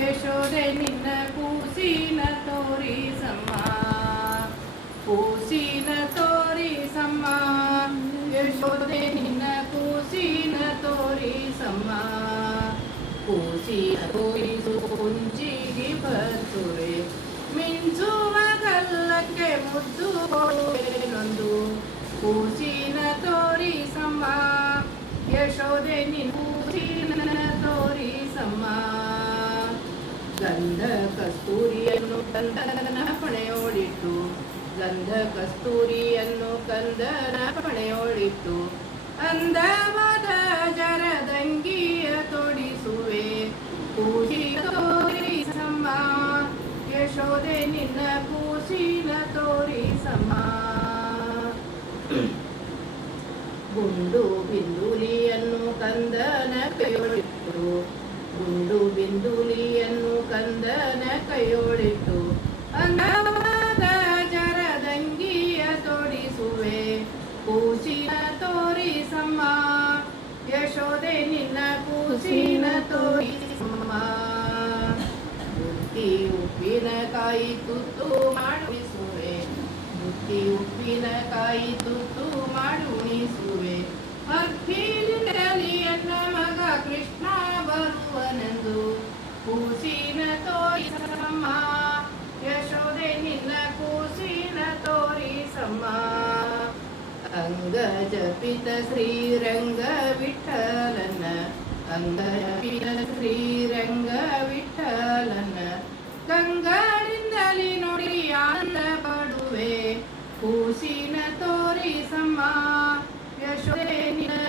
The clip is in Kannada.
ಯಶೋದೆ ನಿನ್ನ ಕೂಸಿನ ತೋರಿಸಮ್ಮ, ಕೂಸಿನ ತೋರಿಸಮ್ಮ, ಯಶೋದೆ ನಿನ್ನ ಕೂಸಿನ ತೋರಿಸಮ್ಮ, ಕೂಸಿನ ತೋರಿಸು ಕುಂಚಿಗೆ ಬರ್ತುವೆ, ಮಿಂಚುವ ಗಲ್ಲಕ್ಕೆ ಮುದ್ದು ಕೊಡುವೆನೊಂದು, ಕೂಸಿನ ತೋರಿಸಮ್ಮ, ಯಶೋದೆ ನಿನ್ನ ಕೂಸಿನ ತೋರಿಸಮ್ಮ. ಗಂಧ ಕಸ್ತೂರಿಯನ್ನು ಕಂದನ ಪಣೆಯೋಡಿಟ್ಟು, ಗಂಧ ಕಸ್ತೂರಿಯನ್ನು ಕಂದನ ಪಣೆಯೋಡಿಟ್ಟು, ಅಂದವಾದ ಜರದಂಗಿಯ ತೊಡಿಸುವೆ, ಕೂಸಿನ ತೋರಿಸಮ್ಮ, ಯಶೋದೆ ನಿನ್ನ ಕೂಸಿನ ತೋರಿಸಮ್ಮ. ಗುಂಡು ಬಿಂದುಲಿಯನ್ನು ಕಂದನ ಕೈಯೊಳಿಟ್ಟು, ಗುಂಡು ಬಿಂದುಲಿಯನ್ನು ಕಂದನ ಕೈಯೊಳಿಟ್ಟು, ಅಂದವಾದ ಜರದಂಗಿಯ ತೊಡಿಸುವೆ, ಕೂಸಿನ ತೋರಿಸಮ್ಮ, ಯಶೋದೆ ನಿನ್ನ ಕೂಸಿನ ತೋರಿಸಮ್ಮ. ಬುತ್ತಿ ಉಪ್ಪಿನಕಾಯಿ ತುತ್ತು ಮಾಡುಣಿಸುವೆ, ಬುತ್ತಿ ಉಪ್ಪಿನಕಾಯಿ ತುತ್ತು ಮಾಡುಣಿಸುವೆ, ಅರ್ಪಿಲಿರಲಿ ಎನ್ನ ಮಗ ಕೃಷ್ಣ ಬರುವನೆಂದು, ಕೂಸಿನ ತೋರಿಸಮ್ಮ, ಯಶೋದೆ ನಿನ್ನ ಕೂಸಿನ ತೋರಿಸಮ್ಮ. ಅಂಗಜಪಿತ ಶ್ರೀರಂಗ ವಿಠಲನ, ಅಂಗಜಪಿತ ಶ್ರೀರಂಗ ವಿಠಲನ, ಕಂಗಳಿಂದಲಿ ನೋಡಿ ಆನಂದ ಪಡುವೆ, ಕೂಸಿನ ತೋರಿಸಮ್ಮ, ಯಶೋದೆ ನಿನ್ನ